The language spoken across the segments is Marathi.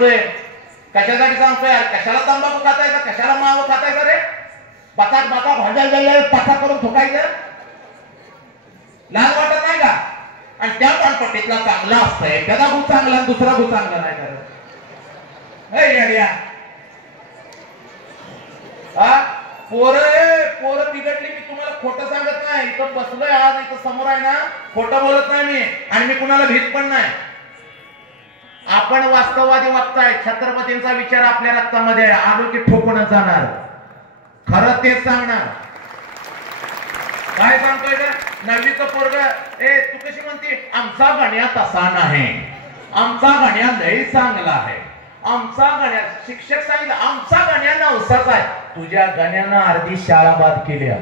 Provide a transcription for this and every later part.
सांगतोय? कशासाठी सांगतोय? कशाला तंबाखू खातायचा, कशाला मावा खातायचा रे? बचाक बचा भांडल झाले पाचा करून ठोकायचं, लाज वाटत नाही का? आणि त्या पानपट्टीतला चांगला असतंय, त्याचा गुण चांगला, दुसरा गुण चांगला नाही करत. पोरं बिघडली की तुम्हाला खोटं सांगत नाही. इथं बसलोय आज, इथं समोर आहे ना, खोटं बोलत नाही मी, आणि मी कुणाला भीत पण नाही. आपण वास्तववादी वागताय. छत्रपतींचा विचार आपल्या रक्तामध्ये आहे. आलो की ठोकून जाणार, खरं तेच सांगणार. काय सांगतोय का? 9वीचं पोरग, तू कशी म्हणते? आमचा गण्या तसा नाही, आमचा गण्या लय चांगला आहे, आमचा गण्या. शिक्षक सांगितलं आमचा गण्या नवसाच आहे. तुझ्या गण्यानं अर्धी शाळा बाद केल्या.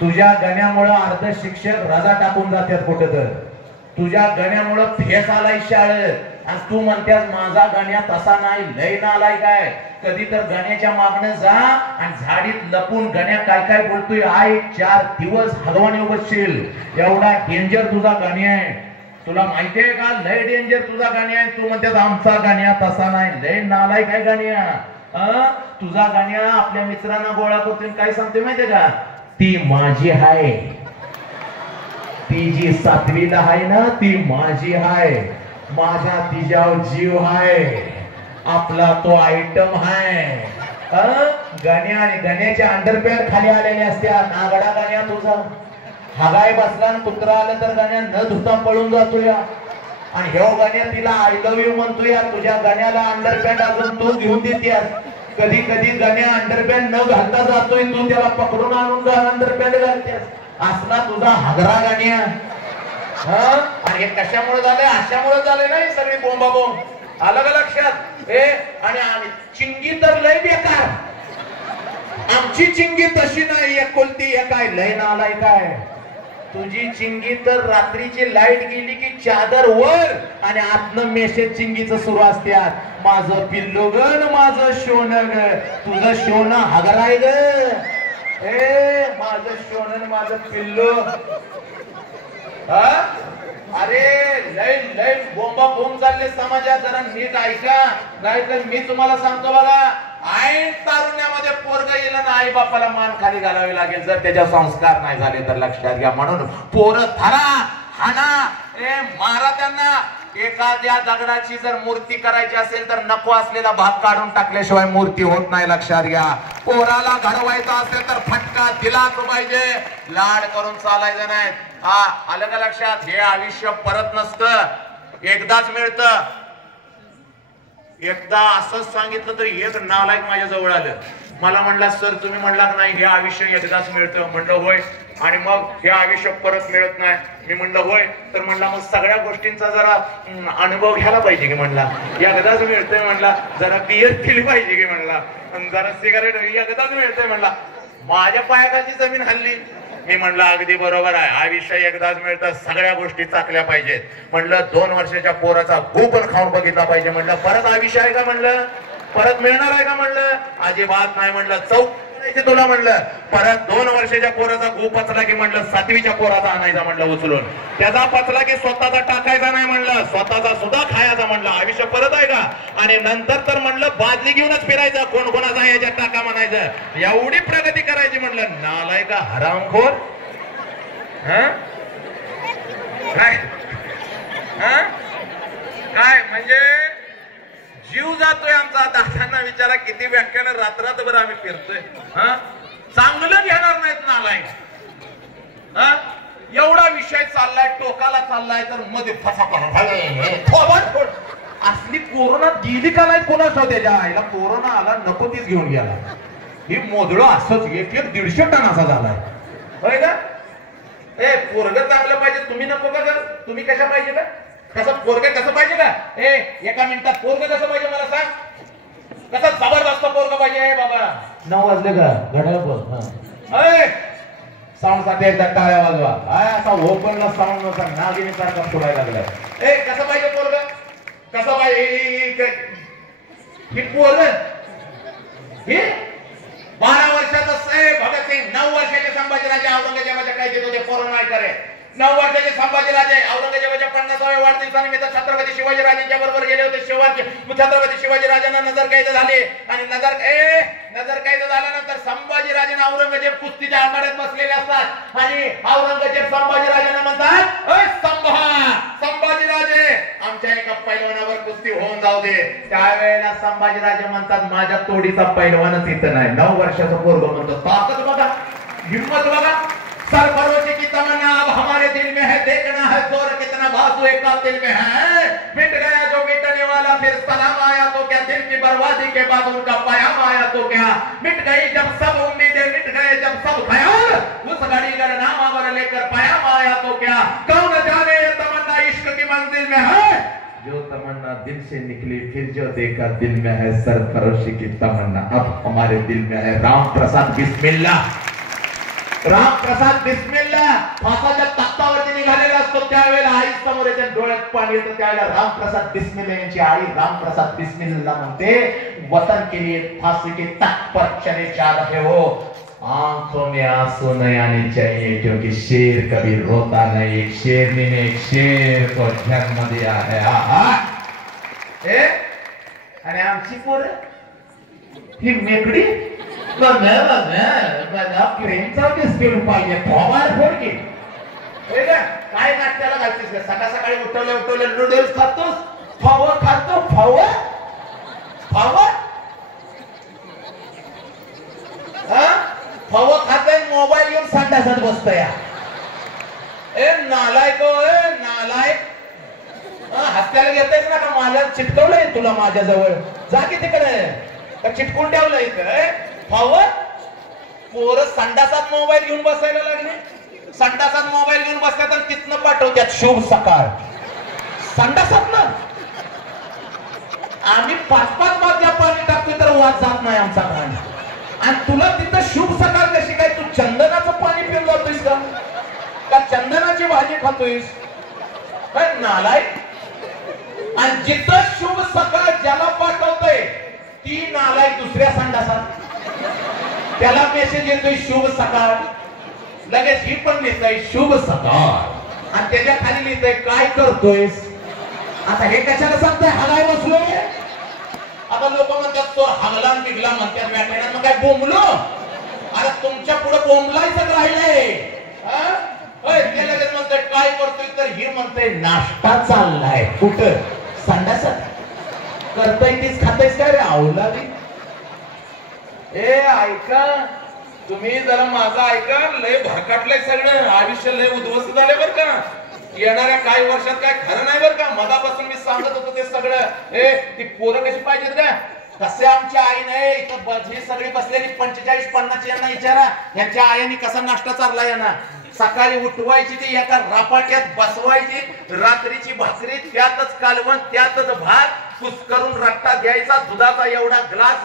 तुझ्या गण्यामुळं अर्ध शिक्षक रजा टाकून जातात कुठं तर. तुझ्या गण्यामुळं फेस आलाय शाळेत, आणि तू म्हणतेस माझा गण्या तसा नाही, लय नालाय काय. कधी तर गण्याच्या मागणं जा आणि झाडीत लपून गण्या काय काय बोलतोय आई 4 दिवस हलवाने बसशील. एवढा डेंजर तुझा गण्या आहे. तुला माहितीये का? लय डेंजर तुझा गण्या आहे. तू म्हणतेस आमचा गण्या तसा नाही, लय नालाय काय गण्या. तुझा गण्या आपल्या मित्रांना गोळा करतोय, काय सांगतोय माहितीये का? ती माझी आहे, ती जी 7वीला आहे ना ती माझी आहे, माझा तिच्यावर जीव आहे, आपला तो आयटम आहे. गण्या आणि गण्याच्या अंडरपॅड खाली आलेले असत्या. नागडा गण्या तुझा हागाय बसला आणि कुत्रा आलं तर गण्या न धुता पळून जातो या. आणि ह्यो गण्या तिला आय लव्ह यू म्हणतो या. तुझ्या गण्याला अंडरपॅड अजून तू घेऊन देतेस. कधी कधी गण्या अंडरपॅड न घालता जातोय, तू त्याला पकडून आणून अंडरपॅड घालतेस. असला तुझा हागरा गण्या. आणि हे कशामुळे झालंय? अशामुळे झालंय ना सगळी बोंबाबोंब. आलं का लक्षात? आणि चिंगी तर लय बेकार. आमची चिंगी तशी नाही, एकुलती एक आहे. लय नालाय काय तुझी चिंगी तर रात्रीची लाईट गेली की चादर वर आणि आतनं मेसेज चिंगीचं सुरू असत्यात. माझं पिल्लू ग, माझं शोन ग. तुझं शोन हगराय ग. माझं शोन माझं पिल्लू. अरे लय लय बोंबा बोंब चालले समाजात. जरा नीट ऐका, नाहीतर मी तुम्हाला सांगतो बघा, ऐन तारुण्यामध्ये पोरग येईल ना आई बापाला मान खाली घालावी लागेल जर त्याच्या संस्कार नाही झाले तर. लक्षात घ्या. म्हणून पोरं धरा, हाना, मारा त्यांना. एखाद्या दगडाची जर मूर्ती करायची असेल तर नको असलेला भाग काढून टाकल्याशिवाय मूर्ती होत नाही. लक्षात घ्या. पोराला घडवायचा असेल तर फटका दिलाच पाहिजे, लाड करून चालायचं नाही. आलं का लक्षात? हे आयुष्य परत नसतं, एकदाच मिळतं. एकदा असंच सांगितलं तर एक नालायक माझ्या जवळ आलं. मला म्हणला सर तुम्ही म्हणला नाही हे आयुष्य एकदाच मिळतं. म्हणलं होय. आणि मग हे आयुष्य परत मिळत नाही. मी म्हणलं होय. तर म्हणला मग सगळ्या गोष्टींचा जरा अनुभव घ्यायला पाहिजे की. म्हणला एकदाच मिळतोय. म्हणला जरा बियर केली पाहिजे की. म्हणला जरा सिगारेट एकदाच मिळतोय. म्हणला माझ्या पायाखालची जमीन हल्ली. मी म्हणलं अगदी बरोबर आहे, आयुष्य एकदाच मिळतं, सगळ्या गोष्टी चाकल्या पाहिजेत. म्हणलं 2 वर्षाच्या पोराचा गो पण खाऊन बघितला पाहिजे. म्हणलं परत आयुष्य आहे का? म्हणलं परत मिळणार आहे का? म्हणलं अजिबात नाही. म्हणलं चौक तुला. म्हणलं परत 2 वर्षाच्या पोराचा गो पचला की म्हणलं 7वीच्या पोराचा आणायचा. म्हणलं उचलून त्याचा पचला की स्वतःचा टाकायचा नाही. म्हणलं स्वतःचा सुद्धा खायचा. म्हणलं आयुष्य परत आहे का? आणि नंतर तर म्हणलं बादली घेऊनच फिरायचं, कोण कोणाचा याच्या टाका म्हणायचं. एवढी प्रगती करायची. म्हणलं नालाय का हरामखोर. काय म्हणजे जीव जातोय आमचा. दादांना विचारा किती व्याख्यान रात्रभर आम्ही फिरतोय. चांगलं घेणार नाहीत नालाय. एवढा विषय चाललाय, टोकाला चाललाय, तर मध्ये फसा असली कोरोना गेली का नाही कोणाच त्याच्या आईला. कोरोना आला नको तीच घेऊन गेला. ही मोदळ असंच 1-1.5 टनाचा झालाय. होय का? पोरग चांगलं पाहिजे, तुम्ही नको का? तुम्ही कशा पाहिजे का? कसं पोरग कसं पाहिजे का? एका मिनिटात पोरग कसं पाहिजे मला सांग. कसं जबरदस्त पोरग पाहिजे बाबा. 9 वाजले का? घड्याळ बघ. साऊंड साठी एकदा टाळ्या वाजवा. असा ओपनला साऊंड नव्हता, नागिनी सारखा फोडायला लागलाय. कसं पाहिजे पोरग? कसं पाहिजे? ही पोरग हे 12 वर्षाचा भगतसिंग, 9 वर्षाचे संभाजीराजे औरंगजेबाच्या काय देतो ते पोरं नाही करे. 9 वर्षाचे संभाजीराजे औरंगजेबाच्या 50व्या वाढदिवसानिमित्त छत्रपती शिवाजीराजांच्या बरोबर गेले होते. छत्रपती शिवाजीराजांना नजरकैद झाले आणि नजरकैद झाल्यानंतर संभाजीराजांना औरंगजेब कुस्तीच्या आखाड्यात बसलेले असतात आणि औरंगजेब संभाजीराजांना म्हणतात, संभाजीराजे आमच्या एका पैलवानावर कुस्ती होऊन जाऊ दे. त्यावेळेला संभाजीराजे म्हणतात, माझ्या तोडीचा पैलवानच इथं नाही. 9 वर्षाचा पोरगा म्हणतो, ताकद बघा, हिम्मत बघा. सरफरोशी की तमन्ना अब हमारे दिल में है, देखना है जोर कितना बाजू एक दिल में है. मिट गया जो मिटने वाला, फिर सलाम आया तो क्या, दिल की बर्बादी के बाद उनका पयाम आया तो क्या. मिट गई जब सब उम्मीदें, मिट गए जब सब ख्याल, उस घड़ी अगर नाम अगर लेकर पयाम आया तो क्या. कौन जाने ये तमन्ना इश्क की मंजिल में है, जो तमन्ना दिल से निकली फिर जो देखा दिल में है. सरफरोशी की तमन्ना अब हमारे दिल में है. राम प्रसाद बिस्मिल्लाह, राम प्रसाद बिस्मिल्लाह. फासाच्या तख्तावरती निघालेला असतो त्यावेळेला आई समोर येते, डोळ्यात पाणी येतं. त्यावेळेला रामप्रसाद बिस्मिल्लाह यांची आई रामप्रसाद बिस्मिल्लाह म्हणते, वतन के लिए फांसी के तख्त पर चले जा रहे हो, आंखों में आंसू नहीं आने चाहिए, क्योंकि शेर कभी रोता नहीं. एक शेरनी ने एक शेर को जन्म दिया है. आणि आमची पोरं ही मेकडी प्रेमचा बिस्किट पाहिजे, फवार फोडकी काय नाश्त्याला घालतेस का? सकाळ सकाळी उठवले नूडल्स खातोस, फव खातो, फव खातोय, मोबाईल घेऊन संडासात बसतोय. नालायक हत्याला घेतायच ना का? माझ्या चिटकवलंय तुला माझ्याजवळ, जा की तिकडे चिटकून ठेवलं इथं. पोरं संडासात मोबाईल घेऊन बसायला लागले. संडासात मोबाईल घेऊन बसतात आणि तिथनं पाठवतात शुभ सकाळ. संडासात ना आम्ही 5-5 वाजता पाणी टाकतोय तर वाद जात नाही आमचा पाणी. आणि तुला तिथं शुभ सकाळ कशी काय? तू चंदनाचं पाणी पिऊन जातोयस का चंदनाची भाजी खातोयस? काय नालायक. आणि जिथं शुभ सकाळ ज्याला पाठवतोय ती नालायक दुसऱ्या संडासात, त्याला मेसेज येतोय शुभ सकाळ, लगेच ही पण लिहितोय शुभ सकाळ आणि त्याच्या खाली लिहितोय काय करतोयस. आता हे कशाला सांगतोय? हगाय बसलोय. आता लोक म्हणतात तो हगला निघला म्हणतात व्याख्यानात, मग काय बोंबलो? अरे तुमच्या पुढे बोंबलायचं राहिलंय. ते लगेच म्हणतोय काय करतोय, तर ही म्हणतोय नाश्ता चाललाय. कुठं? संडासात. करतोय तीच खातायस काय रे अवलादी? ऐका तुम्ही जरा माझं ऐका. लय भरकटलंय सगळं, आयुष्य लय उद्ध्वस्त झाले बर का. येणाऱ्या काही वर्षात काय खरं नाही बर का. मगापासून मी सांगत होतो ते सगळं. ती पोरं कशी पाहिजेत का? कसे आमच्या आईने इथं हे सगळी बसलेली 45-50 यांना विचारा, यांच्या आईने कसा नाश्ता चालला यांना. सकाळी उठवायची ती एका रापाट्यात बसवायची, रात्रीची भाकरी त्यातच कालवण, त्यातच भात, कुस्करून रट्टा द्यायचा, दुधाचा एवढा ग्लास,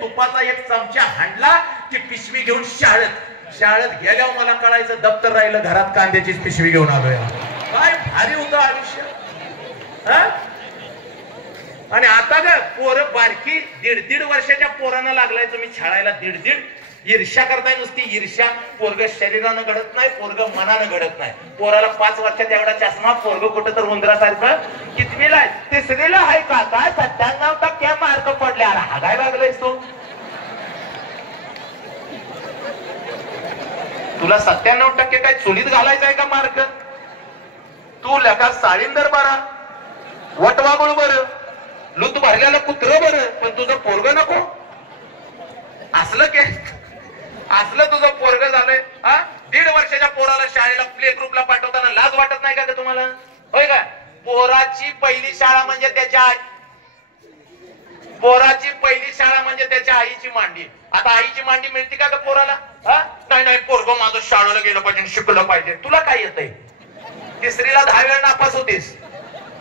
तुपाचा एक चमचा हांडला की पिशवी घेऊन शाळेत गेल्यावर मला कळायचं दप्तर राहिलं घरात, कांद्याचीच पिशवी घेऊन आलोय. काय भारी होतं आयुष्य. आणि आता ग पोरं बारकी 1.5 वर्षाच्या पोरांना लागलाय तुम्ही छाळायला. 1.5 ईर्ष्या करताय, नुसती ईर्ष्या. पोरग शरीरानं घडत नाही, पोरग मनानं घडत नाही. पोराला 5 वर्षात एवढा चष्मा, पोरग कुठं तर उंदरासारखं. कितवीला आहे? 3रीला आहे का? काय 97% मार्क पडले. अरे हागाय लागलायस तू. तुला 97% काय चुलीत घालायचंय का मार्क? तू लका साळींदर बरा, वटवागुळ बरं, लुत भरल्याला कुत्र बरं, पण तुझं पोरग नको. असलं तुझं पोरग झालंय. 1.5 वर्षाच्या पोराला शाळेला प्ले ग्रुपला पाठवताना लाज वाटत नाही का तुम्हाला? होय का? पोराची पहिली शाळा म्हणजे त्याच्या आईची मांडी. आता आईची मांडी मिळते का पोराला? नाही पोरग माझं शाळेला गेलं पाहिजे, शिकलं पाहिजे. तुला काय येतंय? 3रीला 10 वेळा नापास होतीस.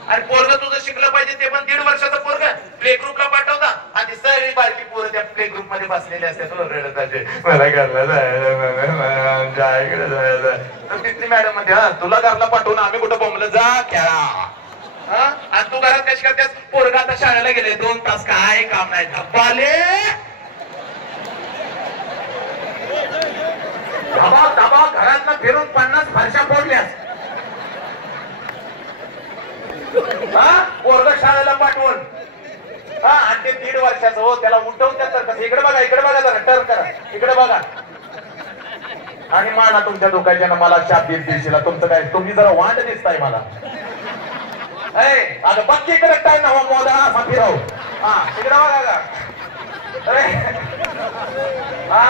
आणि पोरग तुझं शिकलं पाहिजे, ते पण 1.5 वर्षाचं पोरग प्ले ग्रुपला पाठवता आणि सगळी बारकी पोरं त्या प्ले ग्रुप मध्ये बसलेले असतात. मला घरला जायचं, आईकडे जायचं. तिथली मॅडम म्हणते तुला घरला पाठवून आम्ही कुठं बोंबलं, जा खेळा. आणि तू घरात कशी करतेस? पोरग आता शाळेला गेले, 2 तास काय काम नाही. धब्बाले धाबा घरात फिरून 50 फरशा फोडल्यास. हा पोरग शाळेला पाठवून हा आणि ते 1.5 वर्षाचं हो त्याला उठवून तर कसं इकडे बघा जरा टर्न करा इकडे बघा आणि माना तुमच्या डोक्याच्या मला शाप दिवशीला तुमचं काय तुम्ही जरा वांड दिसताय मला अगं बघ इकडे काय ना मोदा असा फिरव हा इकडे बघा का हा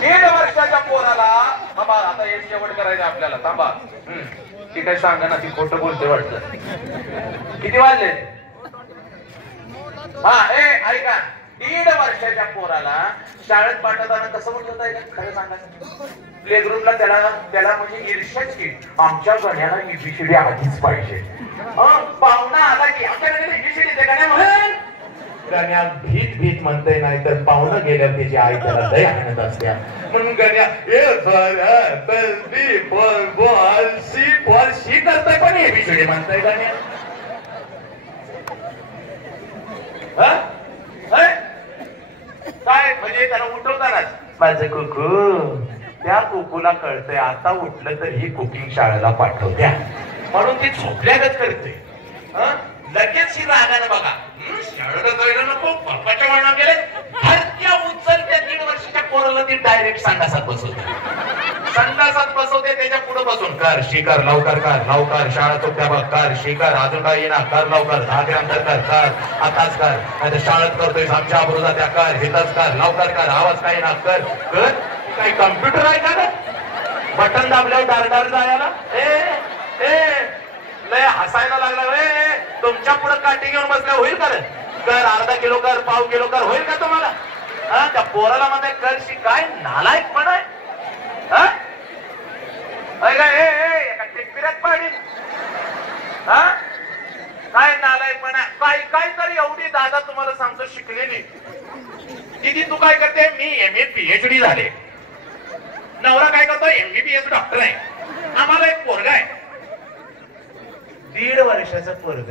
1.5 वर्षाच्या पोराला थांबा आता हे शेवट करायचं आपल्याला थांबा ती काय सांगा ना ती खोटं बोलते वाटतं किती वाजले हा ऐका 1.5 वर्षाच्या पोराला शाळेत पाठवताना कसं म्हटलं आहे का खरं सांगायचं प्ले ग्रुपला त्याला म्हणजे ईर्ष्याच की आमच्या गण्याला एबीसीडी आधीच पाहिजे पाहुणा आला की आमच्याकडे एबीसीडी ते गण्या म्हणून गण्या भीत म्हणते नाही तर पाहुणं गेल्यावर त्याची आई त्याला लय आणत असत्या म्हणून गण्या शी करताय पण एबीसीडी म्हणताय गण्या काय म्हणजे त्याला उठवतानाच माझं कुकू त्या कुकूला कळतंय आता उठलं तर ही कुकिंग शाळेला पाठवत्या म्हणून ती झोपल्यागत करते लगेच ही रागानं बघा शाळेला जायला नको पप्पाच्या वळणावर गेले हरक्या उचलत्या 1.5 वर्षाच्या पोराला ती डायरेक्ट संडासात बसवते त्याच्या पुढे बसून कर शिकर लवकर शाळा चुकत्या बघ कर शिकर अजून काही येणार कर लवकर 10 ग्राम कर आताच कर नाही शाळेत करतोय आमच्या बरोबर त्या कर हिथच कर लवकर कर आवाज काही ना कर काही कम्प्युटर आहे का बटन दाबल्यावर डारडार जायला लय हसायला लागला तुमच्या पुढे काठी घेऊन बसल्या होईल का रे कर अर्धा किलो कर पाव किलो कर होईल का तुम्हाला त्या पोराला मध्ये करशी काय नालायक पण आहे पाडीन काय नालायकपणा काय तर एवढी दादा तुम्हाला सांगतो शिकलेली दिदी तू काय करते मी MA PhD झाले नवरा काय करतो MBBS डॉक्टर आहे आम्हाला एक पोरगा आहे 1.5 वर्षाचं पोरग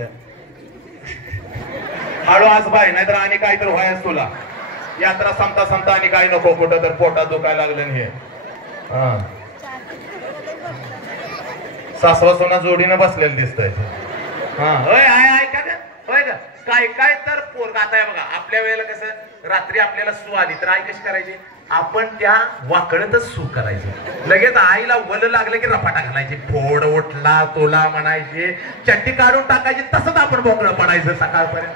हळू आज बाय नाहीतर आणि काय तर व्हायच तुला यात्रा संपता आणि काय नको कुठं तर पोटात दुखायला लागलं हे सासवा सोना जोडीनं बसलेलं दिसतंय ऐका का काय तर पोरगा आता बघा आपल्या वेळेला कसं रात्री आपल्याला सू आली तर आई कशी करायची आपण त्या वाकडतच सू करायची लगेच आईला वल लागले की रफाटा घालायची फोड उठला तोला म्हणायचे चट्टी काढून टाकायची तसंच आपण बोकळं पडायचं सकाळपर्यंत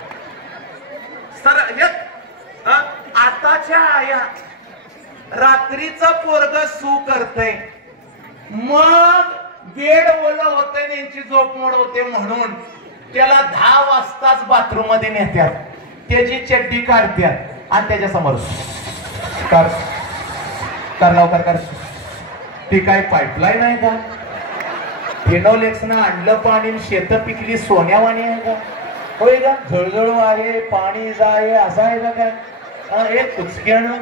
आताच्या आया रात्रीचं पोरग सू करतय मग बेड ओलं होतंय त्यांची झोप मोड होते म्हणून त्याला 10 वाजताच बाथरूम मध्ये नेत्यात त्याची चड्डी काढत्यात आणि त्याच्या समोर कर लवकर कर ती काय पाईपलाईन आहे का फिनोलेक्सनं आणलं पाणी शेत पिकली सोन्यावाणी आहे का होय का झळझळ आहे पाणी जाय असं आहे का काय एक कुचक्यानं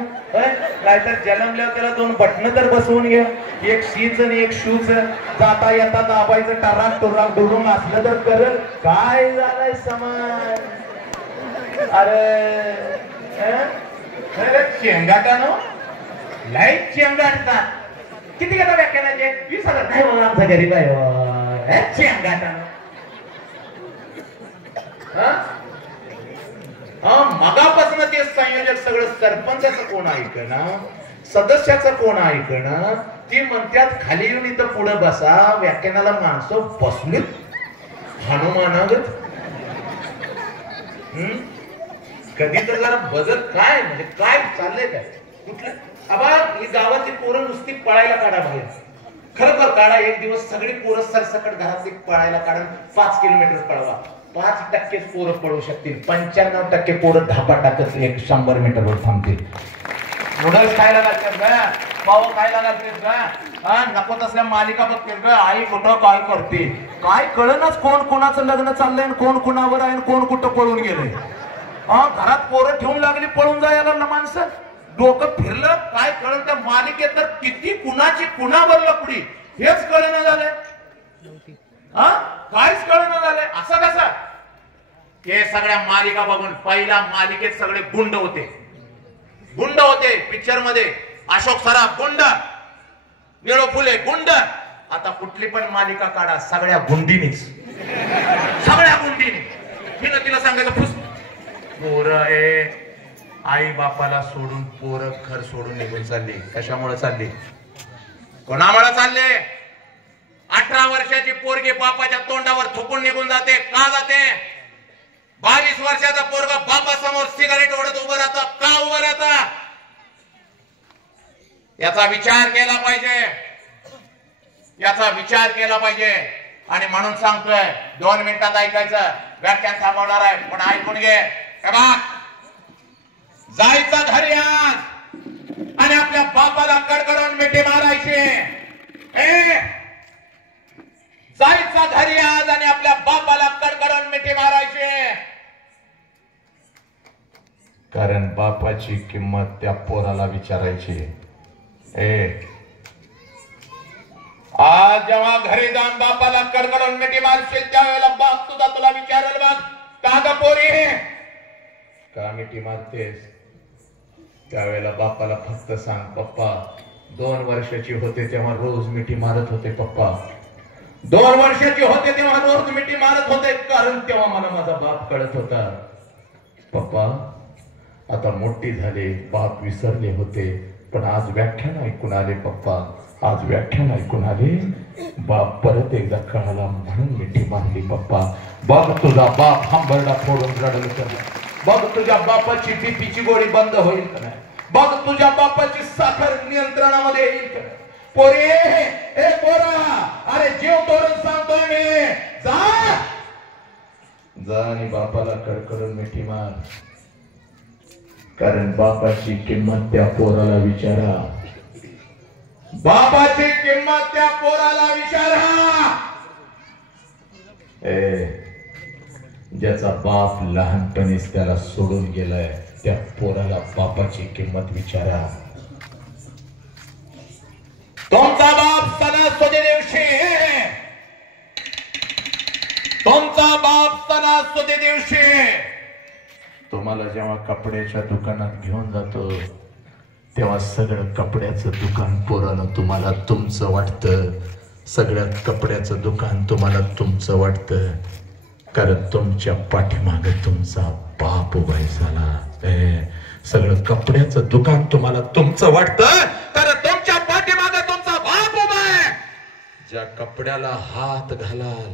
नाहीतर जन्मल्यावर त्याला 2 बटन तर बसवून घ्या एक शीच आणि एक शूच जाता येता दाबायचं टराक टुराक डुरून असलं तर करल काय झालंय समाज अरे चेंगाटानो लाईट चेंगाटतात किती घेता व्याख्यानाचे 20,000 नाही मग आमचा गरीब आहे चेंगाटानो मगापासून ते संयोजक सगळं सरपंचाचं कोण ऐकणं सदस्याचं कोण ऐकणं ती म्हणतात खाली येऊन इथं पुढे बसा व्याख्यानाला माणसं बसलीत हनुमानागत कधी तर जरा बजट काय म्हणजे काय चाललंय काय कुठलं आबा ही गावातली पोरं नुसती पळायला काढा बाहेर खरोखर काढा एक दिवस सगळी पोरं सरसकट घरातली पळायला काढा 5 किलोमीटर पळवा 5% पोरं पळू शकतील 95% पोरं धापा टाकत 100 मीटरवर थांबतील नूडल्स खायला लागतात का पाव खायला लागतात का नको तसल्या मालिका बघतील का आई कुठं काय करते काय कळणच कोण कोणाचं लग्न चाललंय कोण कुणावर आहे कोण कुठं पळून गेलंय घरात पोरं ठेवून लागली पळून जायला लागलं माणसं डोकं फिरलं काय कळलं त्या मालिकेत तर किती कुणाची कुणावर लपडी हेच कळणं झालंय काहीच कळणं झालंय असं कसं हे सगळ्या मालिका बघून पहिल्या मालिकेत सगळे गुंड होते पिक्चर मध्ये अशोक सराफ गुंड निळो फुले गुंड आता कुठली पण मालिका काढा सगळ्या गुंडीनीच सगळ्या हिनं तिला सांगायचं फुस पोरं ए आई बापाला सोडून पोरं घर सोडून निघून चालली. कशामुळे चालली? कोणामुळे चालले? 18 वर्षाची पोरगी बापाच्या तोंडावर थुकून निघून जाते. का जाते? 22 वर्षाचा पोरगा बापासमोर सिगारेट ओढत उभं राहतं. का उभं राहतं? याचा विचार केला पाहिजे. याचा विचार केला पाहिजे. आणि म्हणून सांगतोय 2 मिनिटात ऐकायचं. व्याख्यान थांबवणार आहे पण ऐकून घे. हे बघ, जायचं घरी आज आणि आपल्या बापाला कडकडून मिठी मारायची. जायचं घरी आज आणि आपल्या बापाला कडकडून मिठी मारायची. कारण बापाची किंमत त्या पोराला विचारायची. आज जेव्हा घरी जाऊन बापाला कडकडून मिठी मारशील त्यावेळेला बाप तुझा तुला विचारेल, बघ का ग पोरी का मिठी मारतेस? त्यावेळेला बापाला फक्त सांग, पप्पा 2 वर्षाची होते तेव्हा रोज मिठी मारत होते. पप्पा 2 वर्षाची होते तेव्हा रोज मिठी मारत होते, कारण तेव्हा मला माझा बाप कळत होता. पप्पा आता मोठी झाले, बाप विसरले होते, पण आज व्याख्यान ऐकून आले. पप्पा आज व्याख्यान ऐकून आले, बाप परत एकदा कळाला म्हणून मिठी मारली. पप्पा बघ तुझा बाप हंबरडा फोडून रडल कर. बघ तुझ्या बापाची बीपीची गोळी बंद होईल का नाही? बघ तुझ्या बापाची साखर नियंत्रणामध्ये येईल का? पोरे ए पोरा, अरे जीव तोडून सांगतोय मी, जा जा आणि बापाला कडकडून मिठी मार. कारण बापाची किंमत त्या पोराला विचारा. बापाची किंमत त्या पोराला विचारा. ज्याचा बाप लहानपणीच त्याला सोडून गेलाय त्या पोराला बापाची किंमत विचारा. तुमचा बाप सणासुदी दिवशी, तुमचा बाप सणासुदी दिवशी तुम्हाला जेव्हा कपड्याच्या दुकानात घेऊन जातो तेव्हा सगळं कपड्याचं दुकान पोरानं तुम्हाला तुमचं वाटतं. सगळ्या कपड्याचं दुकान तुम्हाला तुमचं वाटतं, कारण तुमच्या पाठीमागे तुमचा बाप उभा झाला. सगळं कपड्याचं दुकान तुम्हाला तुमचं वाटतं, कारण तुमच्या पाठीमागे तुमचा बाप उभा आहे. ज्या कपड्याला हात घालाल,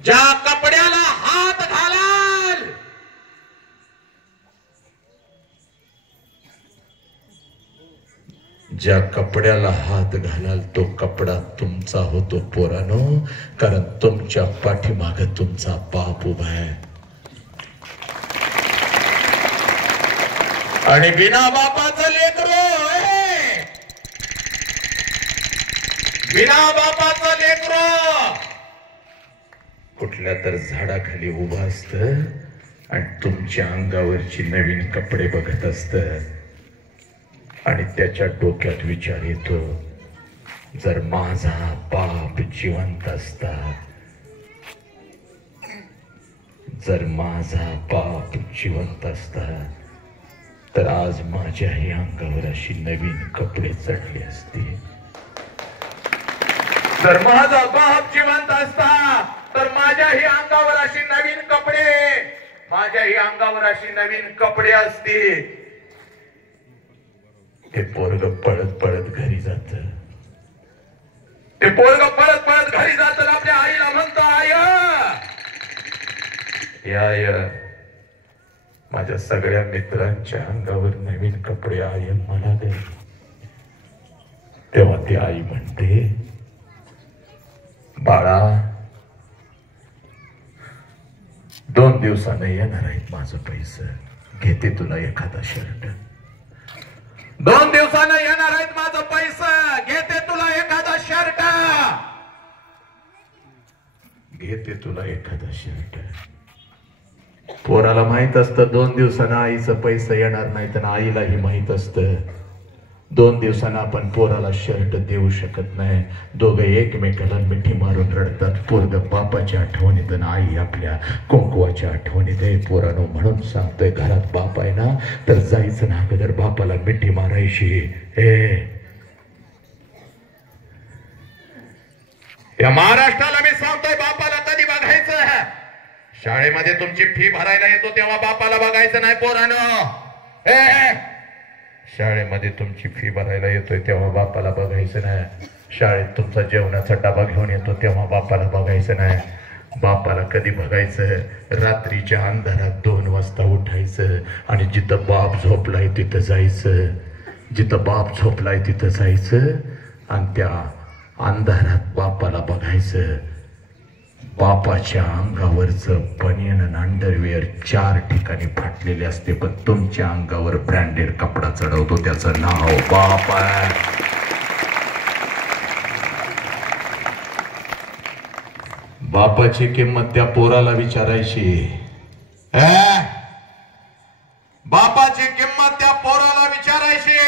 ज्या कपड्याला हात घालाल, ज्या कपड्याला हात घालाल तो कपडा तुमचा होतो पोरानो, कारण तुमच्या पाठीमागे तुमचा बाप उभा आहे. आणि बिना बापाचं लेकरो, बिना बापाचं लेकरो कुठल्या तर झाडाखाली उभा असत आणि तुमच्या अंगावरची नवीन कपडे बघत असत आणि त्याच्या डोक्यात विचार येतो, जर माझा बाप जिवंत असता, जर माझा बाप जिवंत असता तर आज माझ्याही अंगावर अशी नवीन कपडे चढले असते. जर माझा बाप जिवंत असता तर माझ्याही अंगावर अशी नवीन कपडे, माझ्याही अंगावर अशी नवीन कपडे असते. ते पोरग पळत पळत घरी जात, ते पोरग पळत पळत घरी जात, आपल्या आईला म्हणतो, आय माझ्या सगळ्या मित्रांच्या अंगावर नवीन कपडे आय मला दे. तेव्हा ती आई म्हणते, बाळा 2 दिवसानं येणार आहेत माझं पैसे, घेते तुला एखादा शर्ट. 2 दिवसानं येणार आहेत माझं पैसा, घेते तुला एखादा शर्ट, घेते तुला एखादा शर्ट. पोराला माहित असतं 2 दिवसानं आईचं पैसा येणार नाही, तर आईलाही माहित असतं 2 दिवसानं आपण पोराला शर्ट देऊ शकत नाही. दोघे एकमेकाला मिठी मारून रडतात. पोरग बापाच्या आठवणीत आणि आई आपल्या कुंकवाच्या आठवणीत. पोरानो म्हणून सांगतोय, घरात बाप आहे ना तर जायचं ना अगोदर बापाला मिठी मारायची. या महाराष्ट्राला मी सांगतोय, बापाला कधी बघायचं, शाळेमध्ये तुमची फी भरायला येतो तेव्हा बापाला बघायचं नाही पोरांनो. शाळेमध्ये तुमची फी भरायला येतोय तेव्हा बापाला बघायचं नाही. शाळेत तुमचा जेवणाचा डबा घेऊन येतो तेव्हा बापाला बघायचं नाही. बापाला कधी बघायचं? रात्रीच्या अंधारात 2 वाजता उठायचं आणि जिथं बाप झोपलाय तिथं जायचं. जिथं बाप झोपलाय तिथं जायचं आणि त्या अंधारात बापाला बघायचं. बापाच्या अंगावरचं बनियन आणि अंडरवेअर 4 ठिकाणी फाटलेले असते, पण तुमच्या अंगावर ब्रँडेड कपडा चढवतो त्याचं नाव बाप आहे. बापाची किंमत त्या पोराला विचारायची. बापाची किंमत त्या पोराला विचारायची.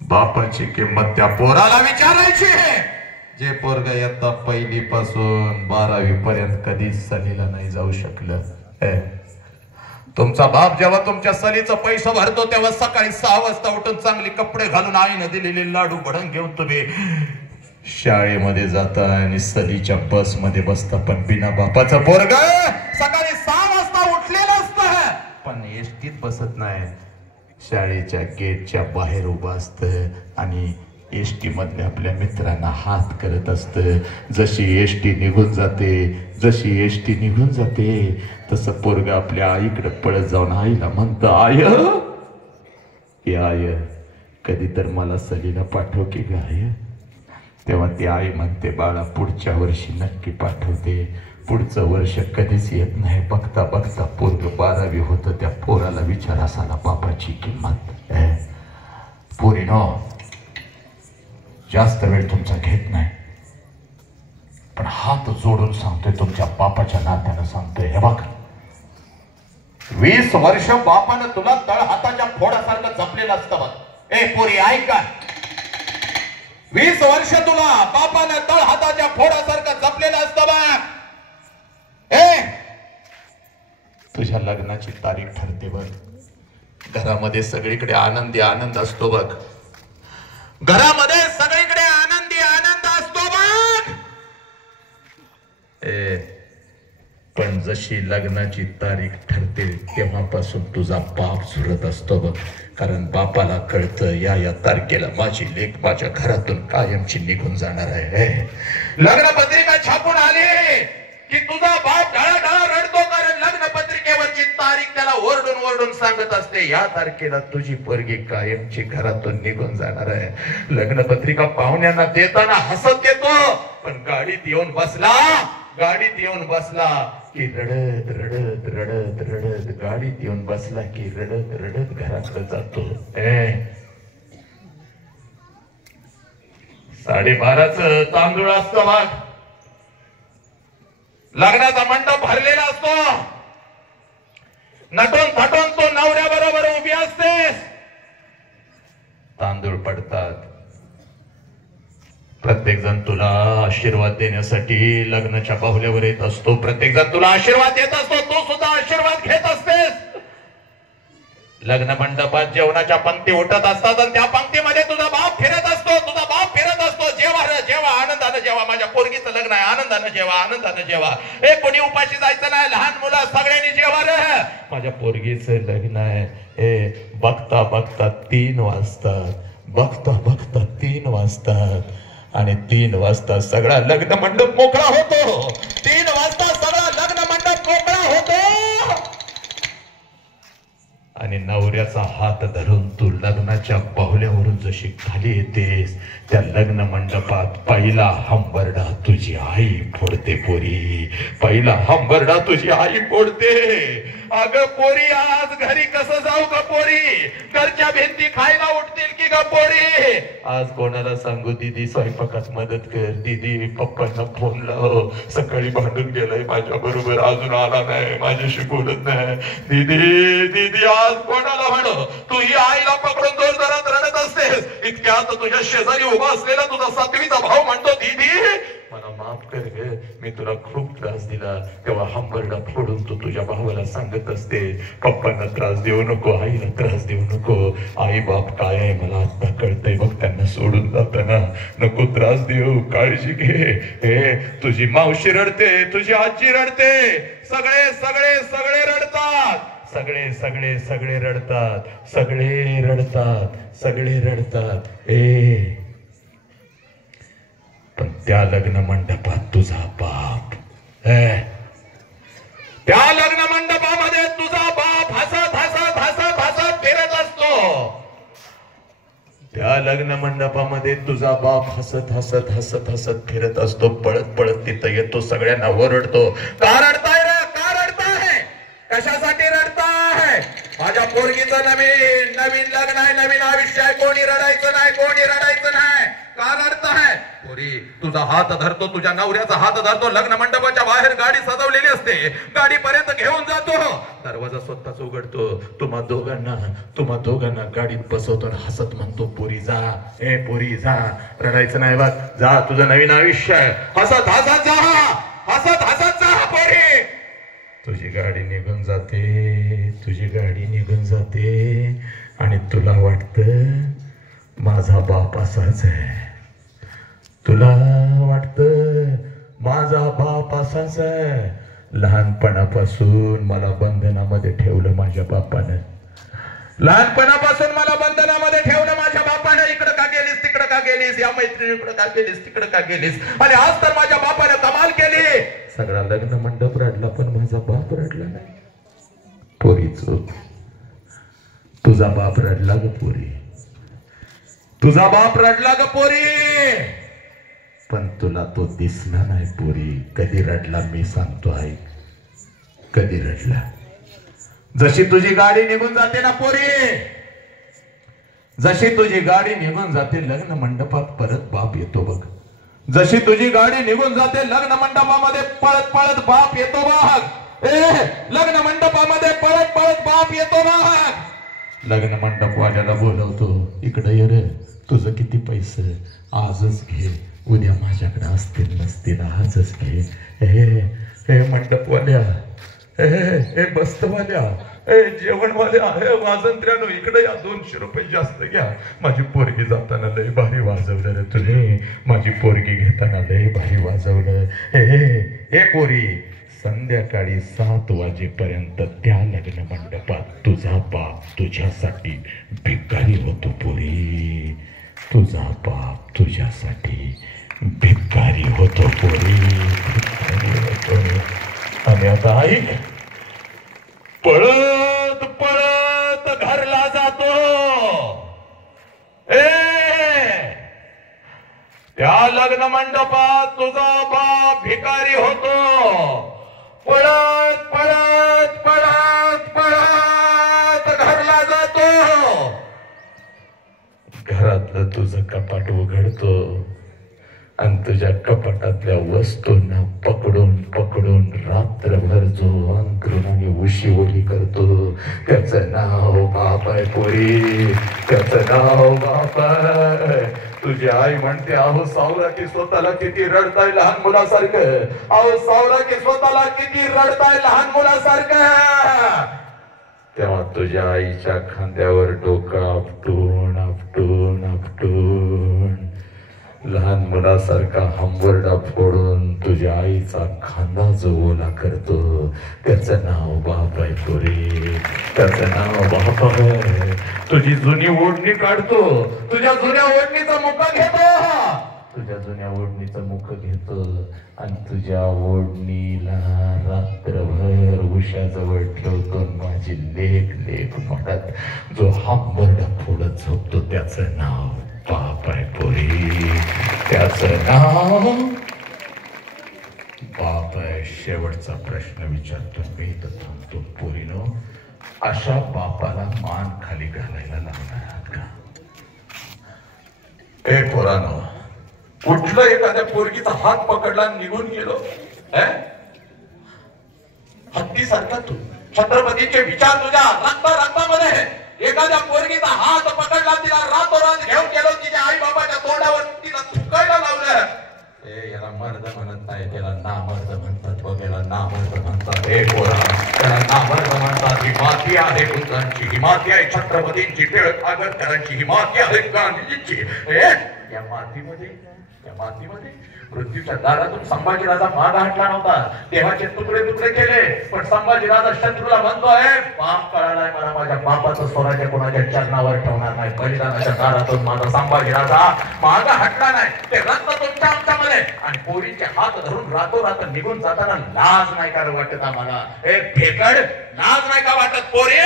बापाची किंमत त्या पोराला विचारायची. जे पोरगा इयत्ता 1ली पासून 12वी पर्यंत कधीच सहलीला नाही जाऊ शकलं. तुमचा बाप जेव्हा तुमच्या सहलीचा पैसा भरतो तेव्हा सकाळी 6 वाजता उठून चांगले कपडे घालून आईने दिलेले लाडू भडंग घेऊन तुम्ही शाळेमध्ये जाता आणि सहलीच्या बस मध्ये बसता. पण बिना बापाचं पोरगा सकाळी 6 वाजता उठलेलं असतं पण एसटीत बसत नाही. शाळेच्या गेटच्या बाहेर उभं असतं आणि एसटी मधल्या आपल्या मित्रांना हात करत असतं. जशी एसटी निघून जाते, जशी एसटी निघून जाते तसं पोरग आपल्या आईकडे पळत जाऊन आईला म्हणतं, आय आय कधी तर मला सहलीला पाठव की गाय. तेव्हा ती आई म्हणते, बाळा पुढच्या वर्षी नक्की पाठवते. पुढचं वर्ष कधीच येत नाही. बघता बघता पोरग 12वी होतं. त्या पोराला विचार असाला बापाची किंमत. पोरीनो जास्त वेळ तुमचा घेत नाही पण हात जोडून सांगतोय, तुमच्या बापाच्या नात्यानं सांगतोय. हे बघ 20 वर्ष बापानं तुला तळहाताच्या फोडासारखं जपलेलं असतं बघ. पोरी ऐका, 20 वर्ष तुला बापानं तळहाताच्या फोडासारखं जपलेलं असतं बघ. तुझ्या लग्नाची तारीख ठरते बघ. घरामध्ये सगळीकडे आनंदी आनंद असतो बघ. घरामध्ये सगळीकडे आनंदी आनंद असतो बघ. पण जशी लग्नाची तारीख ठरते तेव्हापासून तुझा बाप झुरत असतो बघ. कारण बापाला कळतं या तारखेला माझी लेक माझ्या घरातून कायमची निघून जाणार आहे. लग्नपत्रिका छापून आली की तुझा बाप ढळाढळा रडतो, कारण लग्न पत्रिकेवरची तारीख त्याला ओरडून ओरडून सांगत असते, या तारखेला तुझी पोरगी कायमची घरातून निघून जाणार आहे. लग्न पत्रिका पाहुण्यांना देताना हसत देतो, पण गाडीत येऊन बसला की रडत रडत रडत रडत गाडीत येऊन बसला की रडत रडत घराकडे जातो. 12:30 तांदूळ असतो बघ. लग्नाचा मंडप भरलेला असतो. नटून थटून तो नवऱ्या बरोबर उभी असतेस. तांदूळ पडतात. प्रत्येक जण तुला आशीर्वाद देण्यासाठी लग्नाच्या बाहुल्यावर येत असतो. प्रत्येक जण तुला आशीर्वाद देत असतो. तू सुद्धा आशीर्वाद घेत असतेस. लग्न मंडपात जेवणाच्या पंक्ती उठत असतात आणि त्या पंक्तीमध्ये तुझा बाप फिरत असतो. तुझा बाप फिरत असतो. जेवा जेवा आनंदानं जेवा. माझ्या पोरगीचं लग्न आहे, आनंदानं जेवा, आनंदानं जेवा. कोणी उपाशी जायचं नाही. लहान मुलं सगळ्यांनी जेवा रे. माझ्या पोरगीचं लग्न आहे. बघता बघता 3 वाजतात. बघता बघता 3 वाजतात आणि 3 वाजता सगळा लग्न मंडप मोकळा होतो. 3 वाजता सगळा लग्न मंडप मोकळा होतो आणि नवऱ्याचा हात धरून तू लग्नाच्या बाहुल्यावरून जशी खाली येतेस, त्या लग्न मंडपात पहिला हंबरडा तुझी आई फोडते. पोरी पहिला हंबरडा तुझी आई फोडते. अगं पोरी आज घरी कसं जाऊ ग पोरी? घरच्या भिंती खायला उठतील की ग पोरी? आज कोणाला सांगू दीदी स्वयंपाकात मदत कर, दीदी पप्पांना फोन लाव, सकाळी भांडून गेलाय माझ्या बरोबर अजून आला नाही, माझ्याशी बोलत नाही. दीदी दीदी आज कोणाला म्हणू? तू ही आईला पकडून जोरदारात रडत असतेस. इतक्यात तुझ्या शेजारी उभा असलेला तुझा 7वीचा भाऊ म्हणतो, दीदी मला माफ कर ग, मी तुला खूप त्रास दिला, तेव्हा हंबरडा फोडून तू तुझ्या भावाला सांगत असते, पप्पांना त्रास देऊ नको, आईला त्रास देऊ नको. आई बाप काय आहे मला आता कळतंय बघ, त्यांना सोडून जाताना नको त्रास देऊ, काळजी घे. हे तुझी मावशी रडते, तुझी आजी रडते, सगळे सगळे सगळे रडतात, सगळे सगळे सगळे रडतात, सगळे रडतात, सगळे रडतात. पण त्या लग्न मंडपात तुझा बाप, त्या लग्न मंडपामध्ये तुझा बाप हसत हसत हसत हसत फिरत असतो. त्या लग्न मंडपामध्ये तुझा बाप हसत हसत हसत हसत फिरत असतो. पळत पळत तिथं येतो, सगळ्यांना ओरडतो, का रडताय रे, का रडताय, कशासाठी रडताय? माझ्या पोरगीचं नवीन नवीन लग्न आहे, नवीन आयुष्य आहे, कोणी रडायचं नाही, कोणी रडायचं नाही, का रडताय? पोरी तुझा हात धरतो, तुझ्या नवऱ्याचा हात धरतो, लग्न मंडपाच्या बाहेर गाडी सजवलेली असते, गाडी पर्यंत घेऊन जातो, दरवाजा स्वतःच उघडतो, तुम्हा दोघांना गाडीत बसवतो, हसत म्हणतो, पोरी जा, पोरी जा, रडायचं नाही बघ, जा, तुझं नवीन आयुष्य आहे, हसत हसत जा, हसत हसत जा पोरी. तुझी गाडी निघून जाते, तुझी गाडी निघून जाते, आणि तुला वाटतं माझा बाप असाच आहे, तुला वाटतं माझा बाप असाच आहे. लहानपणापासून मला बंधनामध्ये ठेवलं माझ्या बापानं, लहानपणापासून मला बंधनामध्ये ठेवलं माझ्या बापानं. इकडं का गेलीस, तिकडं का गेलीस, या मैत्रिणीकडं का गेलीस, तिकडं का गेलीस, आणि आज तर माझ्या बापानं कमाल केली. सगळा लग्न मंडप रडला, पण माझा बाप रडला नाही. पोरी चूक, तुझा बाप रडला ग पोरी, तुझा बाप रडला ग पोरी, पण तुला तो दिसला नाही पोरी. कधी रडला मी सांगतो आहे, कधी रडला? जशी तुझी गाडी निघून जाते ना पोरी, जशी तुझी गाडी निघून जाते लग्न मंडपात परत बाप येतो बघ. जशी तुझी गाडी निघून जाते लग्न मंडपामध्ये पळत पळत बाप येतो बघ. लग्न मंडपामध्ये पळत पळत बाप येतो बघ. लग्न मंडपवाल्याला बोलवतो, इकडे ये रे, तुझं किती पैसे, आजच घे, उद्या माझ्याकडे असतील नसतील, आजच घे. हे मंडपवाल्या, हे बस्तवाल्या, जेवणवाल्या, हे वाजंत्र्यानो, इकडे या, 200 रुपये जास्त घ्या. माझी पोरगी जाताना लय भारी वाजवलं रे तुझे, माझी पोरगी घेताना लय भारी वाजवलं. हे पोरी, संध्याकाळी 7 वाजेपर्यंत त्या लग्न मंडपात तुझा बाप तुझ्यासाठी भिकारी होतो पोरी, तुझा बाप तुझ्यासाठी भिकारी होतो पोरी, भिकारी होतो. आणि आता ऐक, पळत पळत घरला जातो. त्या लग्न मंडपात तुझा बाप भिकारी होतो. पळत पळत पळत पळत घरला जातो. घरातलं तुझं कपाट उघडतो आणि तुझ्या कपाटातल्या वस्तूंना पकडून पकडून रात्रभर जो अंतरुणाने उशीवली करतो, त्याचं नाव बाप आहे पोरी, त्याचं नाव बाप आहे. तुझी आई म्हणते, अहो सावरा की स्वतःला किती रडताय लहान मुलासारखं, अहो सावरा की स्वतःला किती रडताय लहान मुलासारखं. तेव्हा तुझ्या आईच्या खांद्यावर डोकं आपटून आपटून आपटून लहान मुलासारखा हंबरडा फोडून तुझ्या आईचा खांदा जो ओला करतो, त्याचं नाव बाप आहे पोरी, त्याचं नाव बाप आहे. तुझी जुनी ओढणी काढतो, तुझ्या जुन्या ओढणीचा मुख घेतो, तुझ्या जुन्या ओढणीचं मुख घेतो आणि तुझ्या ओढणीला रात्रभर उशाजवळ ठेवतो. माझी लेक लेक म्हणत जो हंबरडा फोडत झोपतो, त्याचं नाव बाप आहे पोरी, त्याचं नाव बाप आहे. शेवटचा प्रश्न विचारतो मी, तर थांबतो पोरीनो, अशा बापाला मान खाली घालायला लागणार आहात का? ए पोरानो, कुठलं एखाद्या पोरगीचा हात पकडला निघून गेलो, हत्तीसारखा तू, छत्रपतीचे विचार तुझ्या रक्तामध्ये. एखाद्या पोरगीचा हात पकडला, तिला रातोरात घेऊन गेलो, तिच्या आई बाबाच्या तोंडावर तिला थुकायला लावलं. याला मर्द म्हणत नाही, त्याला नामर्द नामर्द म्हणतात. हे पोरा, त्याला नामर्द म्हणतात. ही माती आहे बुद्धांची, ही माती आहे छत्रपतींची, टिळक ही माती आहे गांधीजींची. या मातीमध्ये मृत्यूच्या दारातून संभाजीराजा माग हटला नव्हता. देवाचे तुकडे तुकडे केले, पण संभाजीराजा शत्रूला म्हणतोय, पाप कळालाय मला, माझ्या बापाचं स्वराज्य कोणाच्या चरणावर ठेवणार नाही. बलिदानाच्या दारातून माझा संभाजीराजा माग हटला नाही. ते रक्त तुमच्या आमच्यामध्ये, आणि पोरीचे हात धरून रातोरात निघून जाताना लाज नाही का वाटत आम्हाला? हे फेकड, लाज नाही का वाटत? पोरी,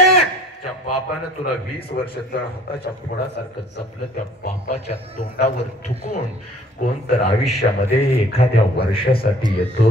त्या बापानं तुला 20 वर्ष हाताच्या फोडासारखं जपलं, त्या बापाच्या तोंडावर थुकून कोण तर आयुष्यामध्ये एखाद्या वर्षासाठी येतो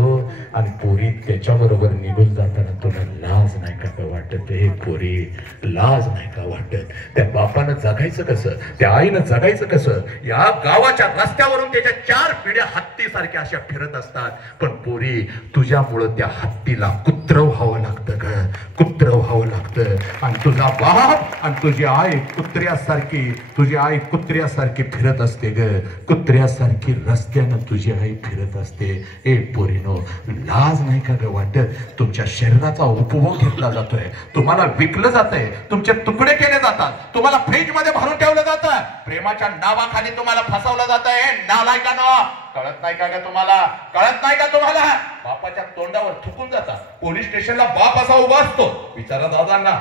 आणि पोरी त्याच्याबरोबर निघून जाताना तुला लाज नाही का वाटत? हे पोरी, लाज नाही का वाटत? त्या बापानं जगायचं कसं, त्या आईनं जगायचं कसं? या गावाच्या रस्त्यावरून त्याच्या 4 पिढ्या हत्तीसारख्या अशा फिरत असतात, पण पोरी, तुझ्यामुळं त्या हत्तीला कुत्र व्हावं लागतं ग, कुत्र व्हावं लागतं. आणि तुझा बाप आणि तुझी आई कुत्र्यासारखी, तुझी आई कुत्र्यासारखी फिरत असते ग, कुत्र्यासारखी रस्त्यानं तुझी आई फिरत असते. ए पोरीनो, लाज नाही का ग वाटत? तुमच्या शरीराचा उपभोग घेतला जातोय, तुम्हाला विकलं जातंय, तुमचे तुकडे केले जातात, तुम्हाला फ्रीज मध्ये भरून ठेवलं जातं, प्रेमाच्या नावाखाली तुम्हाला फसवलं जातंय. नालायकांनो, कळत नाही का ग तुम्हाला? कळत नाही का तुम्हाला? बापाच्या तोंडावर थुकून जातात. पोलीस स्टेशनला बाप असा उभा असतो. विचारा दादांना,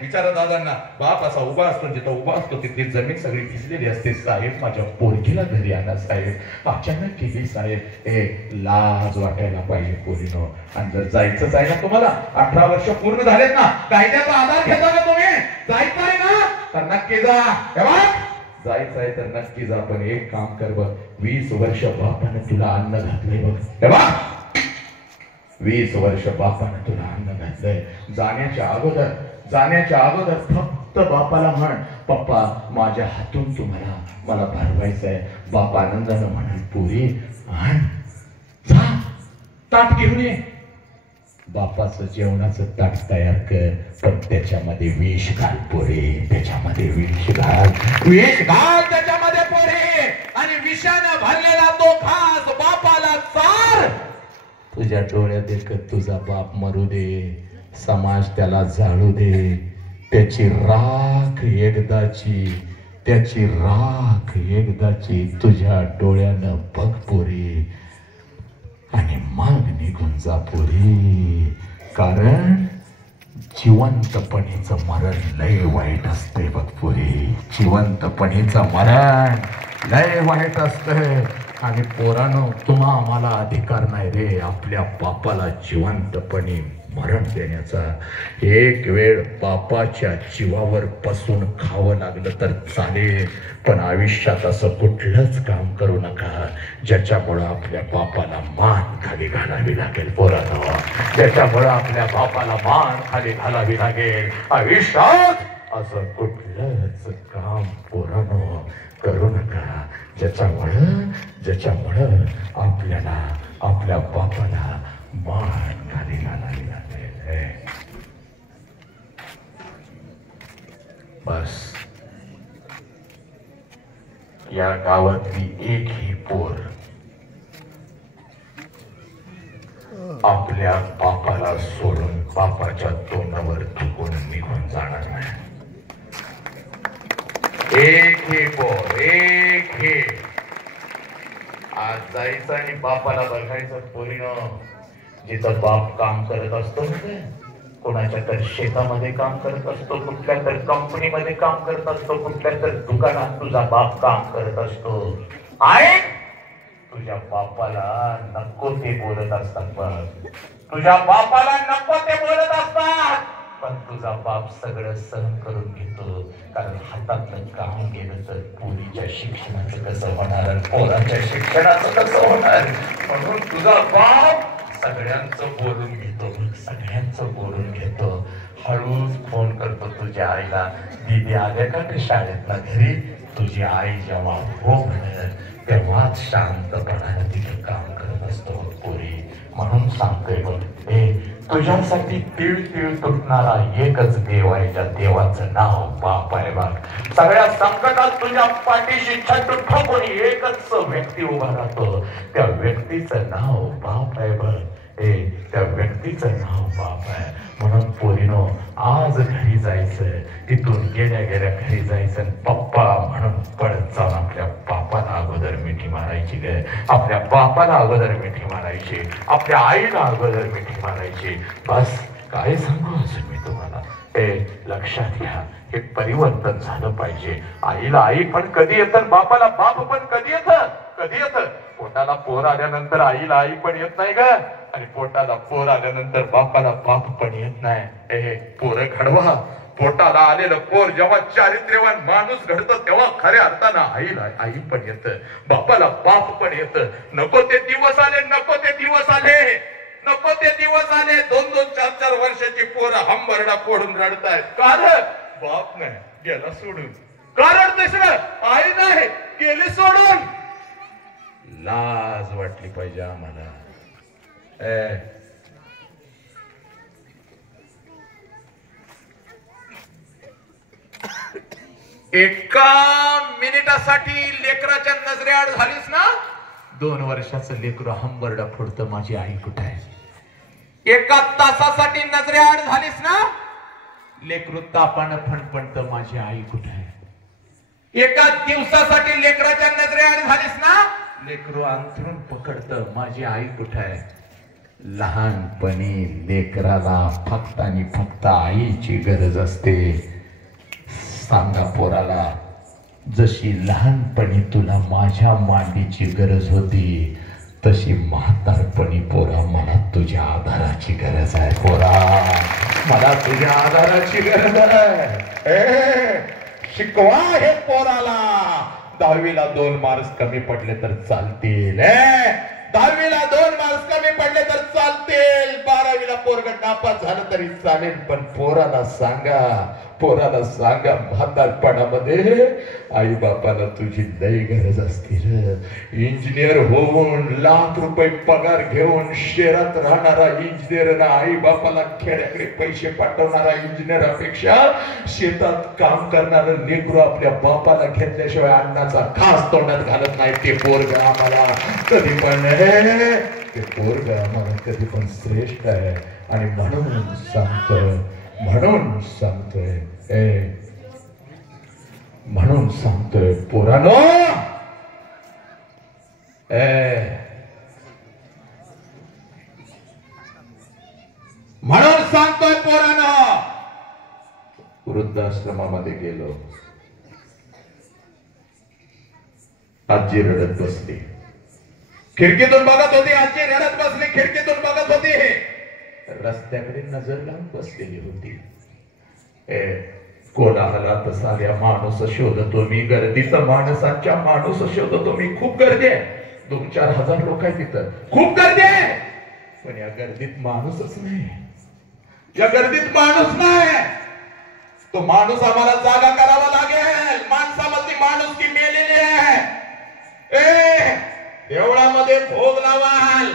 विचारा दादांना, बाप असा उभा असतो, जिथं उभा असतो तिथली जमीन सगळी भिजलेली असते. साहेब, माझ्या पोरगीला घरी आणा साहेब, अचानक केली साहेब. लाज वाटायला पाहिजे पोरीनो. आणि जर जायचंच आहे ना तुम्हाला, 18 वर्ष पूर्ण झालेत ना, कायद्याचा आधार घेता ना तुम्ही, जायचं आहे ना तर नक्की जा. जायचं आहे तर नक्की जा, पण एक काम कर बघ, 20 वर्ष बापानं तुला अन्न घातलंय बघ, 20 वर्ष बापानं तुला अन्न घातलंय. जाण्याच्या अगोदर फक्त बापाला म्हण, पप्पा माझ्या हातून तुम्हाला मला भरवायचंय. बाप आनंदानं म्हणाल, पुरी जा, ताट घेऊन ये. बापाचं जेवणाचं ताट तयार कर, पण त्याच्यामध्ये विष घाल पोरे, त्याच्यामध्ये विष घाल त्याच्यामध्ये पोरे, आणि विषानं भरलेला तो घास बापाला चार. तुझ्या डोळ्यात एकच तुझा बाप मरू दे, समाज त्याला जाळू दे, त्याची राख एकदाची तुझ्या डोळ्यानं बघ पोरी, आणि मग निघून जा पोरी. कारण जिवंतपणीचं मरण लय वाईट असते बघ पोरी, जिवंतपणीचं मरण लय वाईट असतंय. आणि पोरानो, तुम्हा आम्हाला अधिकार नाही रे आपल्या बापाला जिवंतपणी मरण देण्याचा. एक वेळ बापाच्या जीवावर बसून खावं लागलं तर चालेल, पण आयुष्यात असं कुठलंच काम करू नका ज्याच्यामुळं आपल्या बापाला मान खाली घालावी लागेल पोरानो, ज्याच्यामुळं आपल्या बापाला मान खाली घालावी लागेल. आयुष्यात असं कुठलंच काम पोरानो करू नका ज्याच्यामुळं आपल्याला आपल्या बापाला मान खाली घालावी लागेल. बस या गावातली एकही पोर आपल्या बापाला सोडून बापाच्या तोंडावर थुकून निघून जाणार नाही. एक ही पोर, एक ही. आज जायचं आणि बापाला बघायचं पोरीनं. जिथं बाप काम करत असतो, कोणाच्या तर शेतामध्ये काम करत असतो, कुठल्या तर कंपनीमध्ये काम करत असतो, कुठल्या तर दुकानात तुझा बाप काम करत असतो. आहे तुझ्या बापाला नको ते बोलत असतात बघ, तुझ्या बापाला नको ते बोलत असतात, पण तुझा बाप सगळं सहन करून घेतो. कारण हातातलं काम गेलं तर पोरीच्या शिक्षणाचं कसं होणार, पोराच्या शिक्षणाचं कसं होणार, म्हणून तुझा बाप सगळ्यांचं बोलून घेतो. हळूच फोन करतो तुझ्या आईला, दीदी आल्या का ते शाळेतला घरी. तुझी आई जेव्हा हो म्हणेल तेव्हाच शांतपणाने तिथे काम करत असतो पोरी. म्हणून सांगतोय बघ, तुझ्यासाठी तीळ तीळ तुटणारा एकच देव आहे, त्या देवाचं नाव बाप आहे बघ. सगळ्या संकटात तुझ्या पाठीशी छट ठोकून एकच व्यक्ती उभा राहतो, त्या व्यक्तीचं नाव बाप आहे बघ. त्या व्यक्तीचं नाव बाप आहे. म्हणून पोरीनो, आज घरी जायचं, इथून गेल्या गेल्या घरी जायचं आणि पप्पा म्हणून पळत जाऊन आपल्या बापाला अगोदर मिठी मारायची ग. आपल्या बापाला अगोदर मिठी मारायची, आपल्या आईला अगोदर मिठी मारायची. बस काय सांगू अजून मी तुम्हाला, लक्षात घ्या, हे परिवर्तन झालं पाहिजे. आईला आई पण कधी येतं, बापाला बाप पण कधी येतं, कधी येतं. पोटाला पोर आल्यानंतर आईला आई पण येत नाही ग, आणि पोटाला पोर आल्यानंतर बापाला बाप पण येत नाही. पोरं घडवा. पोटाला आलेलं पोर जेव्हा चारित्र्यवान माणूस घडतं तेव्हा खऱ्या अर्थानं आईला आई पण येतं, बापाला बाप पण येतं. नको ते दिवस आले, नको ते दिवस आले, नको ते दिवस आले. 2-2, 4-4 वर्षाची पोरं हंबरडा फोडून रडतायत. का रे? बाप नाही गेला सोडून. का रडतेस रे? आई नाही गेली सोडून. लाज वाटली पाहिजे आम्हाला. एका मिनिटासाठी लेकराच्या नजरेआड झालीस ना, 2 वर्षाचं लेकरू हंबरडा फोडतं माझी आई कुठे आहे. एका तासासाठी नजरेआड झालीस ना, लेकरू तापानं फणफणतं माझी आई कुठे आहे. एका दिवसासाठी लेकराच्या नजरेआड झालीस ना, लेकरू अंथरून पकडतं माझी आई कुठे आहे. लहानपणी लेकराला फक्त आणि फक्त आईची गरज असते. सांगा पोराला, जशी लहानपणी तुला माझ्या मांडीची गरज होती, तशी म्हातारपणी पोरा मला तुझ्या आधाराची गरज आहे. पोरा, मला तुझ्या आधाराची गरज आहे. शिकवा हे पोराला. 10वीला 2 मार्क्स कमी पडले तर चालतील. 10वीला 2 मार्क्स कमी पडले तर चालतील. 12वीला पोरग नापास झालं तरी चालेल. पण पोराला सांगा, पोराला सांगा, म्हातारपणामध्ये आई बापाला तुझी लई गरज असते. इंजिनियर होऊन लाख रुपये पगार घेऊन शहरात राहणारा इंजिनियर ना आई बापाला खेड्याकडे पैसे पाठवणारा इंजिनियरापेक्षा शेतात काम करणारं लेकरू आपल्या बापाला घेतल्याशिवाय अन्नाचा खास तोंडात घालत नाही. ते पोरग आम्हाला कधी पण, ते पोरग आम्हाला कधी पण श्रेष्ठ आहे. आणि म्हणून सांगतोय, म्हणून सांगतोय, म्हणून सांगतोय पोरानो, म्हणून सांगतोय पोरानो. वृद्धाश्रमामध्ये गेलो, आजी रडत बसली. खिडकीतून बघत होती, आजी रडत बसली, खिडकीतून बघत होती. रस्त्याकडे नजर लावून बसलेली होती. कोणाला साऱ्या माणूस शोधतो मी, गर्दीचा माणसांच्या माणूस शोधतो मी. खूप गर्दी आहे, 2-4 हजार लोक आहेत तिथं, खूप गर्दी आहे. पण या गर्दीत माणूसच नाही, या गर्दीत माणूस नाही. तो माणूस आम्हाला जागा करावा लागेल. माणसामध्ये माणूस की मेलेली आहे. देवळामध्ये भोग लावाल,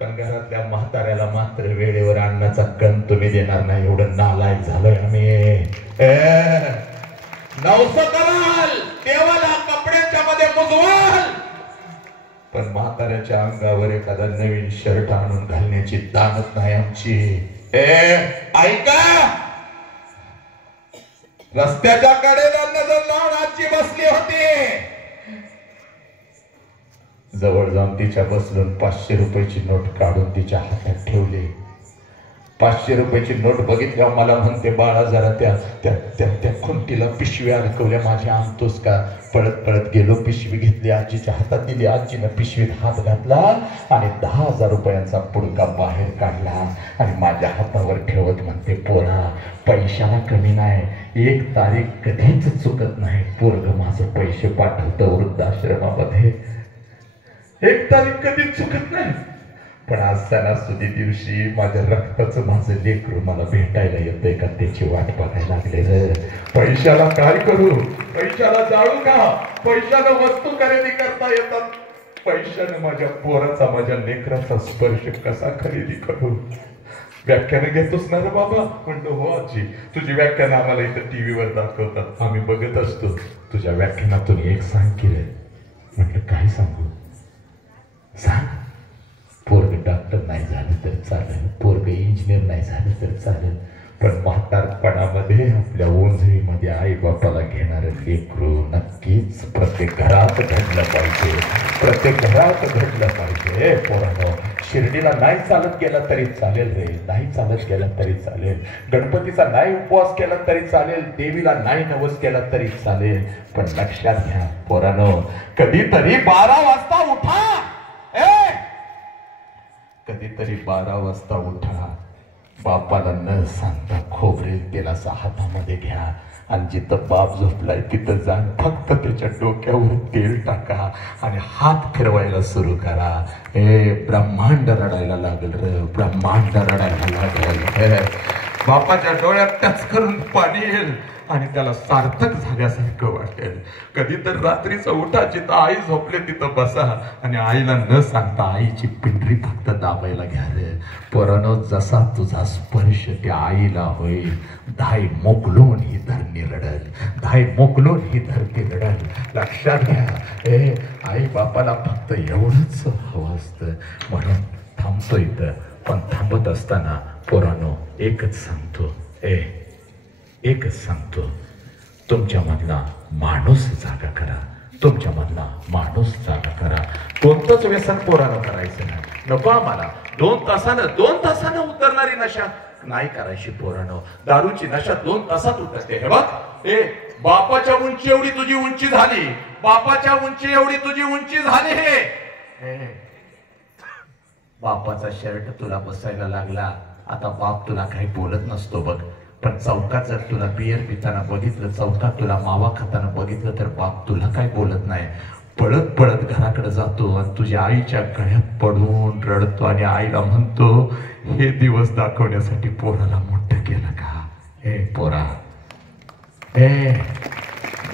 पण घरातल्या म्हाताऱ्याला मात्र वेळेवर अन्नाचा कण तुम्ही देणार नाही. एवढं नालायक झालोय आम्ही. नवस कराल, देवाला कपड्याच्या मध्ये मुजवाल, पण म्हाताऱ्याच्या अंगावर एखादा नवीन शर्ट आणून घालण्याची दानत नाही आमची. ऐका, रस्त्याच्या कडेला नजर लावून आजी बसली होती. जवळ जाऊन तिच्या बसलून 500 रुपयाची नोट काढून तिच्या हातात ठेवली. 500 रुपयाची नोट बघितल्यावर मला म्हणते, बाळा जरा त्या खुंटीला पिशवी अडकवल्या माझ्या, आणतोस का? पळत पळत गेलो, पिशवी घेतली, आजीच्या हातात दिली. आजीनं पिशवीत हात घातला आणि 10,000 रुपयांचा पुडका बाहेर काढला आणि माझ्या हातावर ठेवत म्हणते, पोरा, पैशाला कमी नाही, 1 तारीख कधीच चुकत नाही. पोरग माझं पैसे पाठवतं वृद्धाश्रमामध्ये, 1 तारीख कधीच चुकत नाही. पण आज सणासुदी दिवशी माझ्या रक्ताचं माझं लेकरू मला भेटायला येतंय का त्याची वाट बघायला लागले रे. पैशाला काय करू? पैशाला जाळू का? पैशानं वस्तू खरेदी करता येतात, पैशाने माझ्या पोराचा, माझ्या लेकराचा स्पर्श कसा खरेदी करू? व्याख्यानं घेतोस ना रे बाबा? म्हणतो, हो आजी, तुझी व्याख्यानं आम्हाला इथं टीव्हीवर दाखवतात, आम्ही बघत असतो. तुझ्या व्याख्यानातून एक सांग की रे. म्हटलं, काय सांगू? सांग. पोरग डॉक्टर नाही झालं तर चालेल, पोरग इंजिनियर नाही झालं तर चालेल, पण म्हातारपणामध्ये आपल्या ओंजळीमध्ये आई बापाला घेणारं लेकरू नक्कीच प्रत्येक घरात घडलं पाहिजे, प्रत्येक घरात घडलं पाहिजे. पोरांनो, शिर्डीला नाही चालत गेला तरी चालेल रे, नाही चालत गेला तरी चालेल, गणपतीचा नाही उपवास केला तरी चालेल, देवीला नाही नवस केला तरी चालेल, पण लक्षात घ्या पोरांनो, कधीतरी 12 वाजता उठा. कधीतरी 12 वाजता उठा, बापाला न सांगता खोबरेल तेलाचा हातामध्ये घ्या आणि जिथं बाप झोपलाय तिथं जाऊन फक्त त्याच्या डोक्यावर तेल टाका आणि हात फिरवायला सुरू करा. ब्रह्मांड रडायला लागल रे, ब्रह्मांड रडायला लागल. बापाच्या डोळ्यात टच करून पाणी येईल आणि त्याला सार्थक झाल्यासारखं वाटेल. कधी तर रात्रीचं उठा, जिथं आई झोपले तिथं बसा आणि आईला न सांगता आईची पिंढरी फक्त दाबायला घ्या रे. पोरांनो, जसा तुझा स्पर्श त्या आईला होईल, धाय मोकलून ही धरणी रडल, धाय मोकलून ही धरती रडल. लक्षात घ्या, आई बापाला फक्त एवढंच हवं असतं. म्हणून थांबतो इथं, पण थांबत असताना पोरांनो एकच सांगतो, एकच सांगतो, तुमच्यामधला माणूस जागा करा, तुमच्यामधला माणूस जागा करा. कोणतंच व्यसन पोरानं करायचं नाही. नको आम्हाला 2 तासानं उतरणारी नशा नाही करायची पोरानं. दारूची नशा 2 तासात उतरते. हे बघ, बापाच्या उंची एवढी तुझी उंची झाली, बापाच्या उंची एवढी तुझी उंची झाली. हे बापाचा शर्ट तुला बसायला लागला, आता बाप तुला काही बोलत नसतो बघ, पण चौकात जर तुला बियर पिताना बघितलं, चौकात तुला मावा खाताना बघितलं, तर बाप तुला काही बोलत नाही. पळत पळत घराकडे जातो आणि तुझ्या आईच्या गळ्यात पडून रडतो आणि आईला म्हणतो, हे दिवस दाखवण्यासाठी पोराला मोठं केलं का? पोरा,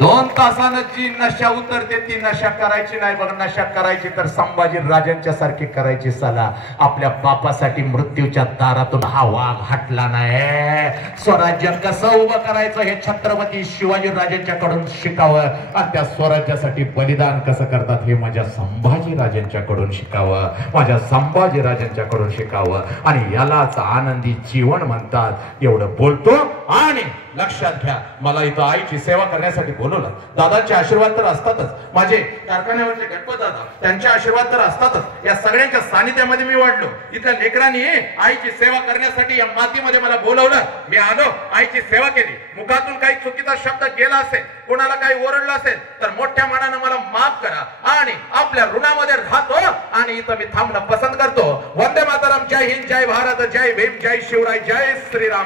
2 तासानं जी नशा उतरते ती नशा करायची नाही बघ. नशा करायची तर संभाजी राजांच्या सारखी करायची. साला आपल्या बापासाठी मृत्यूच्या दारातून हा वाघ हटला नाही. स्वराज्य कसं उभं करायचं हे छत्रपती शिवाजी राजांच्याकडून शिकावं आणि त्या स्वराज्यासाठी बलिदान कसं करतात हे माझ्या संभाजी राजांच्याकडून शिकावं, माझ्या संभाजी राजांच्याकडून शिकावं. आणि यालाच आनंदी जीवन म्हणतात. एवढं बोलतो आणि लक्षात घ्या, मला इथं आईची सेवा करण्यासाठी बोलवलं. दादांचे आशीर्वाद तर असतातच, माझे कारखान्यावरचे गणपत दादा त्यांचे आशीर्वाद तर असतातच. या सगळ्यांच्या सानिध्यामध्ये मी वाढलो. इथल्या लेकरांनी आईची सेवा करण्यासाठी या मातीमध्ये मला बोलवलं. मी आलो, आईची सेवा केली. मुखातून काही चुकीचा शब्द गेला असेल, कोणाला काही ओरडलं असेल तर मोठ्या मनानं मला माफ करा आणि आपल्या ऋणामध्ये राहतो आणि इथं मी थांबणं पसंत करतो. वंदे मातरम. जय हिंद, जय भारत, जय भीम, जय शिवराय, जय श्रीराम.